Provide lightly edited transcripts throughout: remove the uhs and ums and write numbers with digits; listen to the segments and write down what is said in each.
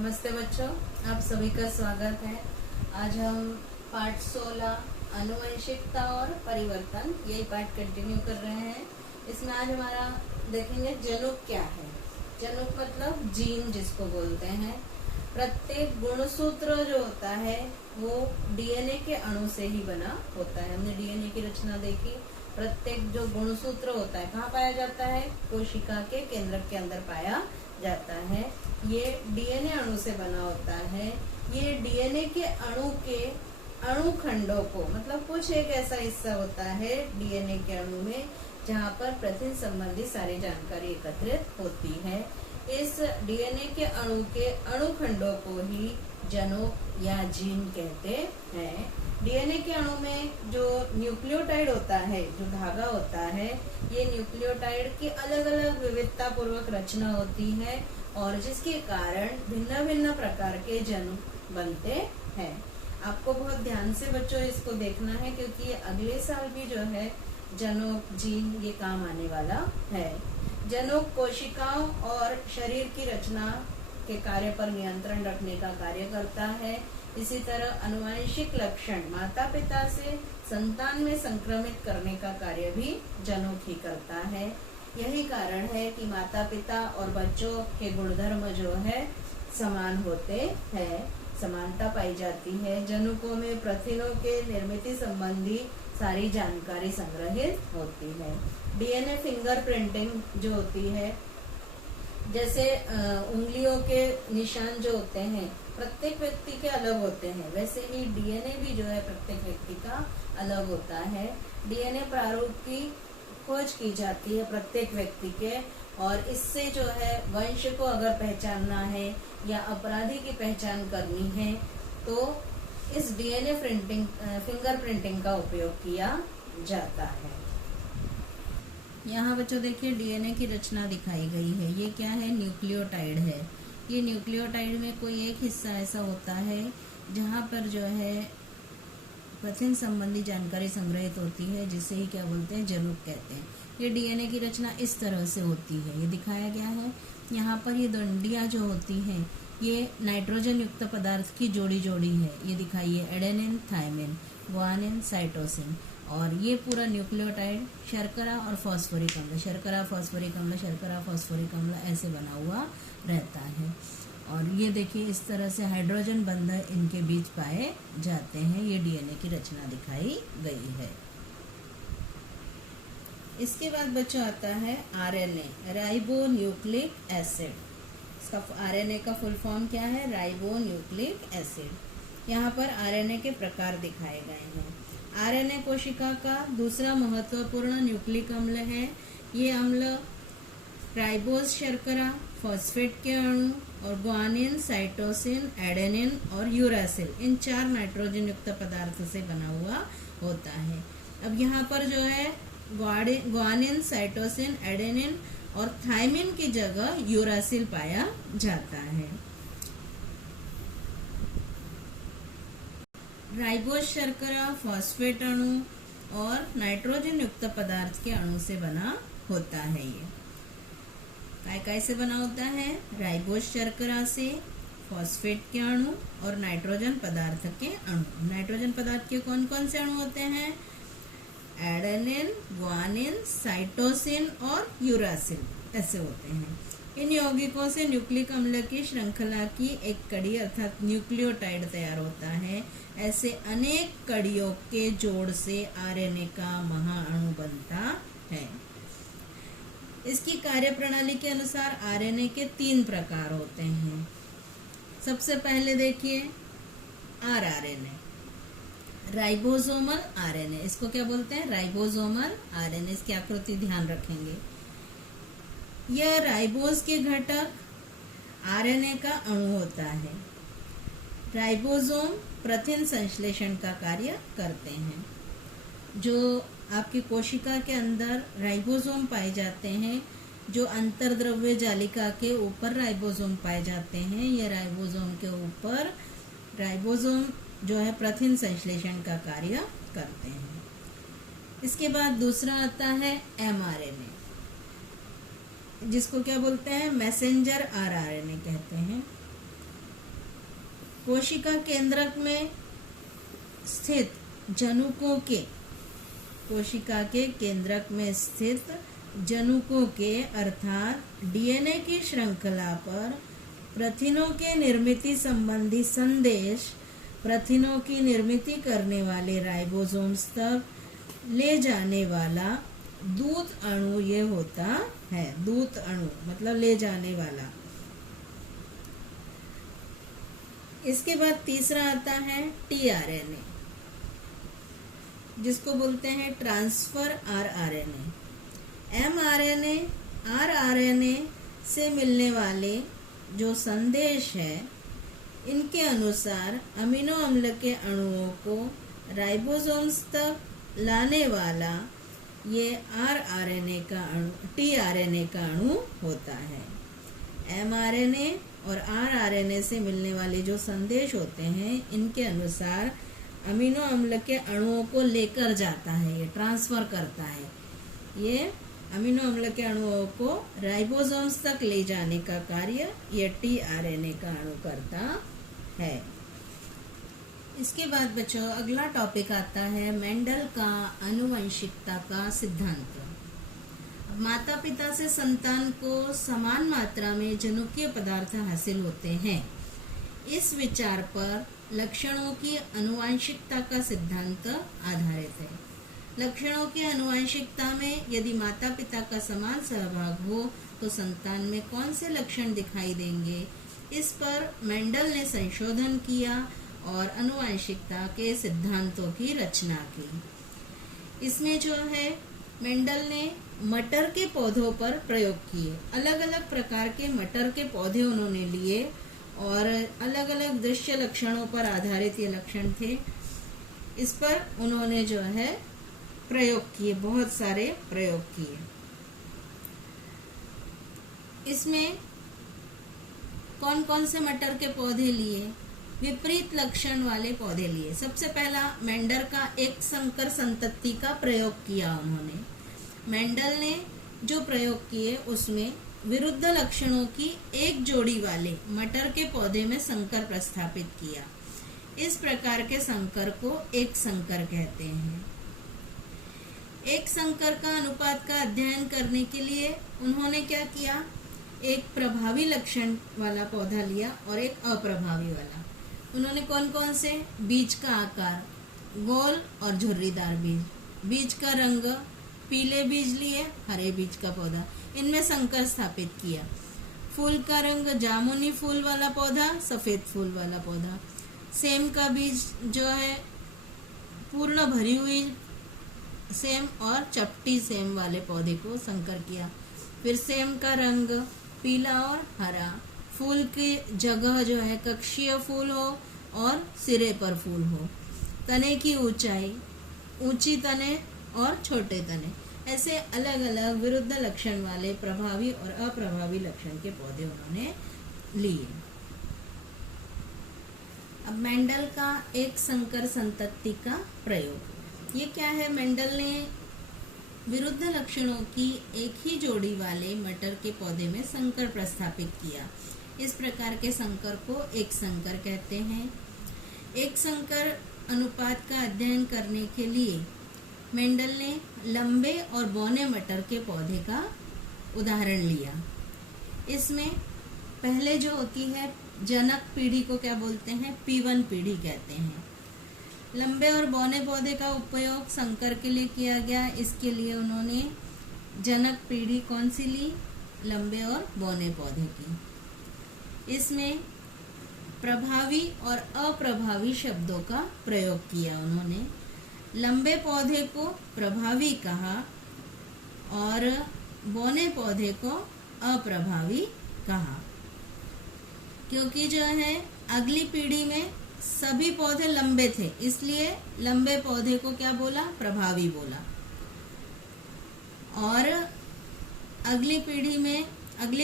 नमस्ते बच्चों, आप सभी का स्वागत है। आज हम पाठ 16 आनुवंशिकता और परिवर्तन यही पाठ कंटिन्यू कर रहे हैं। इसमें आज हमारा देखेंगे जनुक क्या है। जनुक मतलब जीन जिसको बोलते हैं। प्रत्येक गुणसूत्र जो होता है वो डीएनए के अणु से ही बना होता है। हमने डीएनए की रचना देखी। प्रत्येक जो गुणसूत्र होता है कहाँ पाया जाता है? कोशिका के केंद्रक के अंदर पाया जाता है। ये डीएनए अणु से बना होता है। ये डीएनए के अणु खंडों को मतलब कुछ एक ऐसा हिस्सा होता है डीएनए के अणु में जहाँ पर प्रथिन संबंधी सारी जानकारी एकत्रित होती है। इस डीएनए के अणु खंडों को ही जनुक या जीन कहते हैं। डीएनए के अणु में जो न्यूक्लियोटाइड होता है, जो धागा होता है, ये न्यूक्लियोटाइड की अलग अलग विविधता पूर्वक रचना होती है और जिसके कारण भिन्न भिन्न प्रकार के जनुक बनते हैं। आपको बहुत ध्यान से बच्चों इसको देखना है क्योंकि ये अगले साल भी जो है जनुक जीन ये काम आने वाला है। जनुक कोशिकाओं और शरीर की रचना के कार्य पर नियंत्रण रखने का कार्य करता है। इसी तरह आनुवंशिक लक्षण माता पिता से संतान में संक्रमित करने का कार्य भी जनुक ही करता है। यही कारण है कि माता पिता और बच्चों के गुणधर्म जो है समान होते हैं, समानता पाई जाती है। जनुकों में प्रथिनों के निर्मित संबंधी सारी जानकारी संग्रहित होती है। डीएनए फिंगरप्रिंटिंग जो होती है, जैसे उंगलियों के निशान जो होते हैं प्रत्येक व्यक्ति के अलग होते हैं, वैसे ही डीएनए भी जो है प्रत्येक व्यक्ति का अलग होता है। डीएनए प्रारूप की खोज की जाती है प्रत्येक व्यक्ति के और इससे जो है वंश को अगर पहचानना है या अपराधी की पहचान करनी है तो इस डीएनए फिंगरप्रिंटिंग का उपयोग किया जाता है। यहाँ बच्चों देखिए डीएनए की रचना दिखाई गई है। ये क्या है? न्यूक्लियोटाइड है। ये न्यूक्लियोटाइड में कोई एक हिस्सा ऐसा होता है जहाँ पर जो है प्रथिन संबंधी जानकारी संग्रहित होती है, जिसे ही क्या बोलते हैं? जनुक कहते हैं। ये डीएनए की रचना इस तरह से होती है, ये दिखाया गया है। यहाँ पर ये दंडियाँ जो होती हैं ये नाइट्रोजन युक्त पदार्थ की जोड़ी है। ये दिखाइए एडेनिन, थायमिन, ग्वानिन, साइटोसिन। और ये पूरा न्यूक्लियोटाइड शर्करा और फॉस्फोरिक अम्ल, शर्करा फॉस्फोरिक अम्ल, शर्करा फॉस्फोरिक अम्ल ऐसे बना हुआ रहता है। और ये देखिए इस तरह से हाइड्रोजन बंध इनके बीच पाए जाते हैं। ये डीएनए की रचना दिखाई गई है। इसके बाद बच्चों आता है आरएनए, राइबो न्यूक्लिक एसिड। इसका आरएनए का फुल फॉर्म क्या है? Ribo nucleic acid. यहाँ पर आरएनए के प्रकार दिखाए गए हैं। आरएनए कोशिका का दूसरा महत्वपूर्ण न्यूक्लिक अम्ल है। ये अम्ल राइबोज शर्करा, फॉस्फेट के अणु और ग्वानिन, साइटोसिन, एडेनिन और यूरासिल इन 4 नाइट्रोजन युक्त पदार्थ से बना हुआ होता है। अब यहाँ पर जो है ग्वानिन, साइटोसिन, एडेनिन और थायमिन की जगह यूरासिल पाया जाता है। राइबोज शर्करा फॉस्फेट अणु और नाइट्रोजन युक्त पदार्थ के अणु से बना होता है। ये काय से बना होता है? राइबोज शर्करा से, फॉस्फेट के अणु और नाइट्रोजन पदार्थ के अणु। नाइट्रोजन पदार्थ के कौन कौन से अणु होते हैं? एडेनिन, ग्वानिन, साइटोसिन और यूरासिल ऐसे होते हैं। इन यौगिकों से न्यूक्लिक अम्ल की श्रृंखला की एक कड़ी अर्थात न्यूक्लियोटाइड तैयार होता है। ऐसे अनेक कड़ियों के जोड़ से आरएनए का महाअणु बनता है। इसकी कार्यप्रणाली के अनुसार आरएनए के 3 प्रकार होते हैं। सबसे पहले देखिए आरएनए, राइबोसोमल आरएनए। इसको क्या बोलते हैं? Ribosomal RNA. इसकी आकृति ध्यान रखेंगे। यह राइबोज के घटक आरएनए का अणु होता है। राइबोसोम प्रथिन संश्लेषण का कार्य करते हैं। जो आपकी कोशिका के अंदर राइबोसोम पाए जाते हैं, जो अंतर्द्रव्य जालिका के ऊपर राइबोसोम पाए जाते हैं, ये राइबोसोम के ऊपर राइबोसोम जो है प्रथिन संश्लेषण का कार्य करते हैं। इसके बाद दूसरा आता है एमआरएनए, जिसको क्या बोलते हैं? मैसेंजर आरएनए कहते हैं। कोशिका केंद्रक में स्थित जनुकों के, कोशिका के केंद्रक में स्थित जनुकों के अर्थात डीएनए की श्रृंखला पर प्रथिनों के निर्मिति संबंधी संदेश प्रथिनों की निर्मिति करने वाले राइबोसोम्स तक ले जाने वाला दूत अणु ये होता है। दूत अणु मतलब ले जाने वाला। इसके बाद तीसरा आता है टीआरएनए, जिसको बोलते हैं ट्रांसफर आरआरएनए। एमआरएनए आरआरएनए से मिलने वाले जो संदेश है, इनके अनुसार अमीनो अम्ल के अणुओं को राइबोसोम्स तक लाने वाला ये आरआरएनए का अणु, टीआरएनए का अणु होता है। एमआरएनए और आरआरएनए से मिलने वाले जो संदेश होते हैं, इनके अनुसार अमीनो अम्ल के अणुओं को लेकर जाता है, ये ट्रांसफर करता है। ये अमीनो अम्ल के अणुओं को राइबोसोम्स तक ले जाने का कार्य ये टीआरएनए का अणु करता है। इसके बाद बच्चों अगला टॉपिक आता है मेंडल का आनुवंशिकता का सिद्धांत। माता पिता से संतान को समान मात्रा में जनुकीय पदार्थ हासिल होते हैं। इस विचार पर लक्षणों की आनुवंशिकता का सिद्धांत आधारित है। लक्षणों की आनुवंशिकता में यदि माता पिता का समान सहभाग हो तो संतान में कौन से लक्षण दिखाई देंगे, इस पर मेंडल ने संशोधन किया और आनुवंशिकता के सिद्धांतों की रचना की। इसमें जो है मेंडल ने मटर के पौधों पर प्रयोग किए। अलग अलग प्रकार के मटर के पौधे उन्होंने लिए और अलग अलग दृश्य लक्षणों पर आधारित ये लक्षण थे। इस पर उन्होंने जो है प्रयोग किए, बहुत सारे प्रयोग किए। इसमें कौन कौन से मटर के पौधे लिए? विपरीत लक्षण वाले पौधे लिए। सबसे पहला मेंडल का एक संकर संतति का प्रयोग किया उन्होंने। मेंडल ने जो प्रयोग किए उसमें विरुद्ध लक्षणों की एक जोड़ी वाले मटर के पौधे में संकर प्रस्थापित किया। इस प्रकार के संकर को एक संकर कहते हैं। एक संकर का अनुपात का अध्ययन करने के लिए उन्होंने क्या किया? एक प्रभावी लक्षण वाला पौधा लिया और एक अप्रभावी वाला। उन्होंने कौन कौन से? बीज का आकार गोल और झुर्रीदार बीज, बीज का रंग पीले बीज लिए, हरे बीज का पौधा, इनमें संकर स्थापित किया। फूल का रंग जामुनी फूल वाला पौधा, सफेद फूल वाला पौधा। सेम का बीज जो है पूर्ण भरी हुई सेम और चपटी सेम वाले पौधे को संकर किया। फिर सेम का रंग पीला और हरा, फूल की जगह जो है कक्षीय फूल हो और सिरे पर फूल हो, तने की ऊंचाई, ऊंची तने और छोटे तने, ऐसे अलग अलग विरुद्ध लक्षण वाले प्रभावी और अप्रभावी लक्षण के पौधे उन्होंने लिए। अब मेंडल का एक संकर संतति का प्रयोग, ये क्या है? मेंडल ने विरुद्ध लक्षणों की एक ही जोड़ी वाले मटर के पौधे में संकर प्रस्थापित किया। इस प्रकार के संकर को एक संकर कहते हैं। एक संकर अनुपात का अध्ययन करने के लिए मेंडल ने लंबे और बौने मटर के पौधे का उदाहरण लिया। इसमें पहले जो होती है जनक पीढ़ी को क्या बोलते हैं? P1 पीढ़ी कहते हैं। लंबे और बौने पौधे का उपयोग संकर के लिए किया गया। इसके लिए उन्होंने जनक पीढ़ी कौन सी ली? लंबे और बौने पौधे की। इसमें प्रभावी और अप्रभावी शब्दों का प्रयोग किया उन्होंने। लंबे पौधे को प्रभावी कहा और बौने पौधे को अप्रभावी कहा, क्योंकि जो है अगली पीढ़ी में सभी पौधे लंबे थे, इसलिए लंबे पौधे को क्या बोला? प्रभावी बोला। और अगली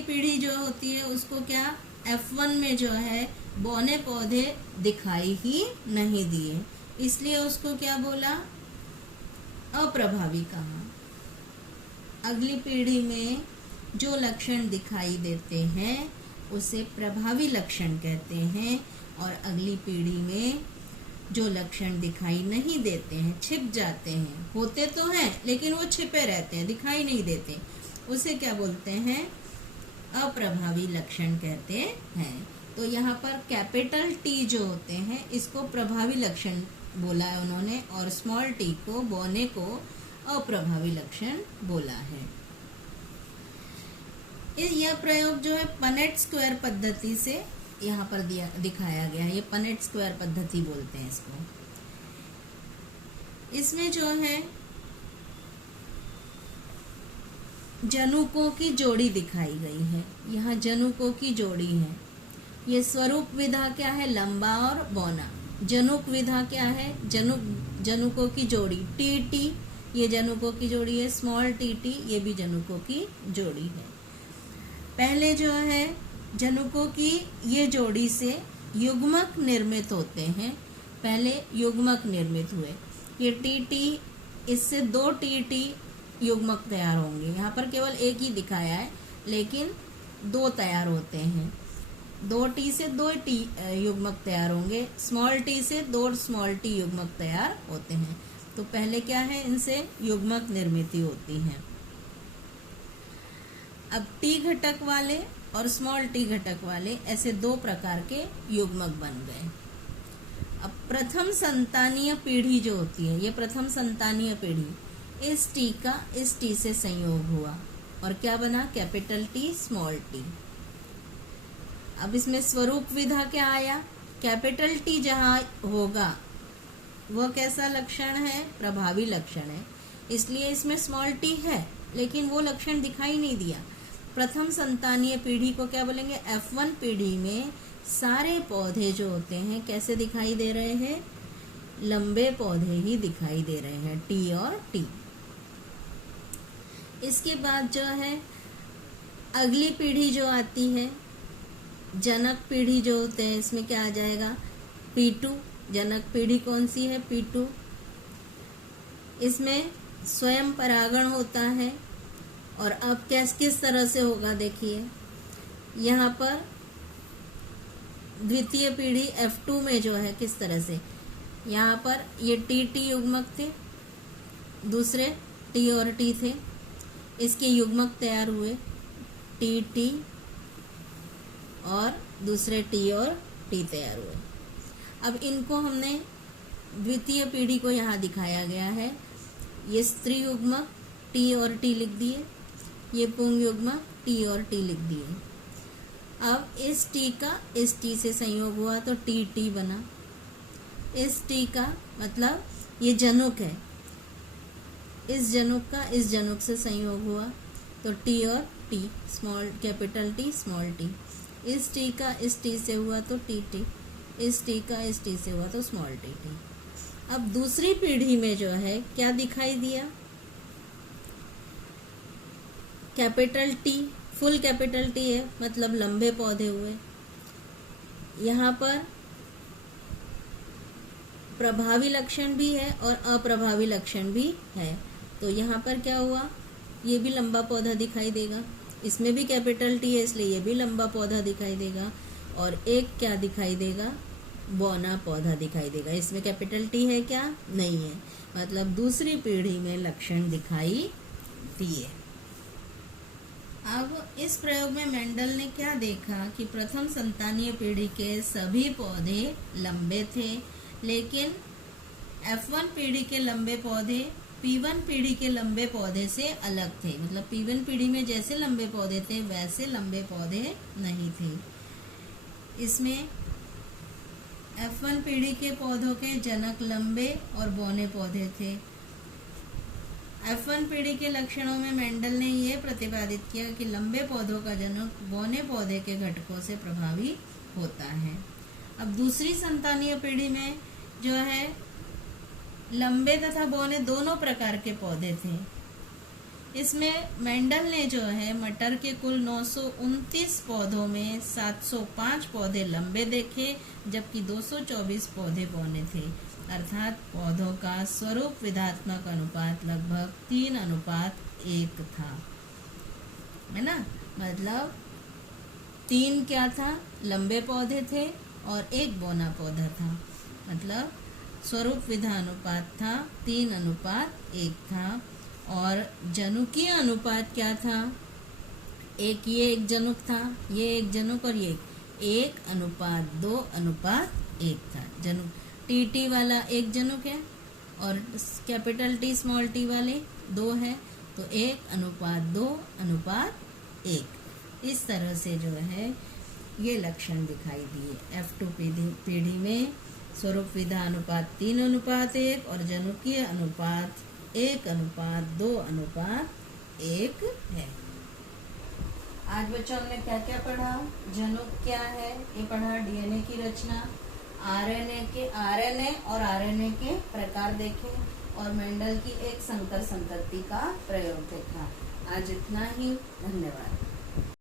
पीढ़ी जो होती है उसको क्या F1 में जो है बौने पौधे दिखाई ही नहीं दिए, इसलिए उसको क्या बोला? अप्रभावी कहा। अगली पीढ़ी में जो लक्षण दिखाई देते हैं उसे प्रभावी लक्षण कहते हैं। और अगली पीढ़ी में जो लक्षण दिखाई नहीं देते हैं, छिप जाते हैं, होते तो हैं लेकिन वो छिपे रहते हैं, दिखाई नहीं देते, उसे क्या बोलते हैं? अप्रभावी लक्षण कहते हैं। तो यहाँ पर कैपिटल टी जो होते हैं इसको प्रभावी लक्षण बोला है उन्होंने, और स्मॉल टी को, बौने को अप्रभावी लक्षण बोला है। यह प्रयोग जो है पनेट स्क्वायर पद्धति से यहाँ पर दिखाया गया है। ये पनेट स्क्वायर पद्धति बोलते हैं इसको। इसमें जो है जनुकों की जोड़ी दिखाई गई है। यहाँ जनुकों की जोड़ी है। ये स्वरूप विधा क्या है? लंबा और बौना। जनुक विधा क्या है? जनुकों की जोड़ी। टी टी ये जनुकों की जोड़ी है। स्मॉल टी टी ये भी जनुकों की जोड़ी है। पहले जो है जनुकों की ये जोड़ी से युग्मक निर्मित होते हैं। पहले युग्मक निर्मित हुए। ये टी टी, इससे 2 टी टी युग्मक तैयार होंगे। यहाँ पर केवल एक ही दिखाया है लेकिन 2 तैयार होते हैं। 2 टी से 2 टी युग्मक तैयार होंगे। स्मॉल टी से 2 स्मॉल टी युग्मक तैयार होते हैं। तो पहले क्या है? इनसे युग्मक निर्मित होती है। अब टी घटक वाले और स्मॉल टी घटक वाले ऐसे 2 प्रकार के युग्मक बन गए। अब प्रथम संतानीय पीढ़ी जो होती है, ये प्रथम संतानीय पीढ़ी, इस टी का इस टी से संयोग हुआ और क्या बना? Capital T small T. अब इसमें स्वरूप विधा क्या आया? कैपिटल टी जहाँ होगा वह कैसा लक्षण है? प्रभावी लक्षण है। इसलिए इसमें स्मॉल टी है लेकिन वो लक्षण दिखाई नहीं दिया। प्रथम संतानीय पीढ़ी को क्या बोलेंगे? F1 पीढ़ी में सारे पौधे जो होते हैं कैसे दिखाई दे रहे हैं? लंबे पौधे ही दिखाई दे रहे हैं, टी और टी। इसके बाद जो है अगली पीढ़ी जो आती है, जनक पीढ़ी जो होते हैं, इसमें क्या आ जाएगा? P2। जनक पीढ़ी कौन सी है? P2। इसमें स्वयं परागण होता है। और अब किस तरह से होगा? देखिए यहाँ पर द्वितीय पीढ़ी F2 में जो है किस तरह से, यहाँ पर ये टी टी युग्मक थे, दूसरे टी और टी थे, इसके युग्मक तैयार हुए, टी टी और दूसरे टी और टी तैयार हुए। अब इनको हमने द्वितीय पीढ़ी को यहाँ दिखाया गया है। ये स्त्री युग्मक टी और टी लिख दिए, ये पुंग युग्मक टी और टी लिख दिए। अब इस टी का इस टी से संयोग हुआ तो टी टी बना। इस टी का मतलब ये जनुक है, इस जनुक का इस जनुक से संयोग हुआ तो टी और T, small capital T small T. इस टी का इस टी से हुआ तो टी टी, इस टी का इस टी से हुआ तो स्मॉल टी टी। अब दूसरी पीढ़ी में जो है क्या दिखाई दिया? Capital T, full capital T है मतलब लंबे पौधे हुए। यहाँ पर प्रभावी लक्षण भी है और अप्रभावी लक्षण भी है। तो यहाँ पर क्या हुआ? ये भी लंबा पौधा दिखाई देगा, इसमें भी कैपिटल टी है इसलिए ये भी लंबा पौधा दिखाई देगा। और एक क्या दिखाई देगा? बौना पौधा दिखाई देगा। इसमें कैपिटल टी है क्या? नहीं है, मतलब दूसरी पीढ़ी में लक्षण दिखाई दिए। अब इस प्रयोग में मेंडल ने क्या देखा कि प्रथम संतानीय पीढ़ी के सभी पौधे लंबे थे, लेकिन F1 पीढ़ी के लंबे पौधे P1 पीढ़ी के लंबे पौधे से अलग थे। मतलब P1 पीढ़ी में जैसे लंबे पौधे थे वैसे लंबे पौधे नहीं थे। इसमें F1 पीढ़ी के पौधों के जनक लंबे और बौने पौधे थे। F1 पीढ़ी के लक्षणों में मेंडल ने यह प्रतिपादित किया कि लंबे पौधों का जनक बौने पौधे के घटकों से प्रभावी होता है। अब दूसरी संतानीय पीढ़ी में जो है लंबे तथा बौने दोनों प्रकार के पौधे थे। इसमें मेंडल ने जो है मटर के कुल 929 पौधों में 705 पौधे लंबे देखे जबकि 224 पौधे बौने थे। अर्थात पौधों का स्वरूप विधात्मक अनुपात लगभग 3:1 था, है ना। मतलब 3 क्या था, लंबे पौधे थे और 1 बौना पौधा था। मतलब स्वरूप विधा अनुपात था 3:1 था। और जनुकीय अनुपात क्या था, ये एक जनुक था, ये एक जनुक और ये 1:2:1 था। जनुक टी वाला एक जनुक है और कैपिटल टी स्मॉल टी वाले 2 है, तो 1:2:1। इस तरह से जो है ये लक्षण दिखाई दिए। F2 पीढ़ी में स्वरूप विधा अनुपात 3:1 और जनुकीय अनुपात 1:2:1 है। आज बच्चों हमने क्या क्या पढ़ा, जनुक क्या है ये पढ़ा, डीएनए की रचना, आरएनए और आरएनए के प्रकार देखे और मेंडल की एक संकर संतति का प्रयोग देखा। आज इतना ही, धन्यवाद।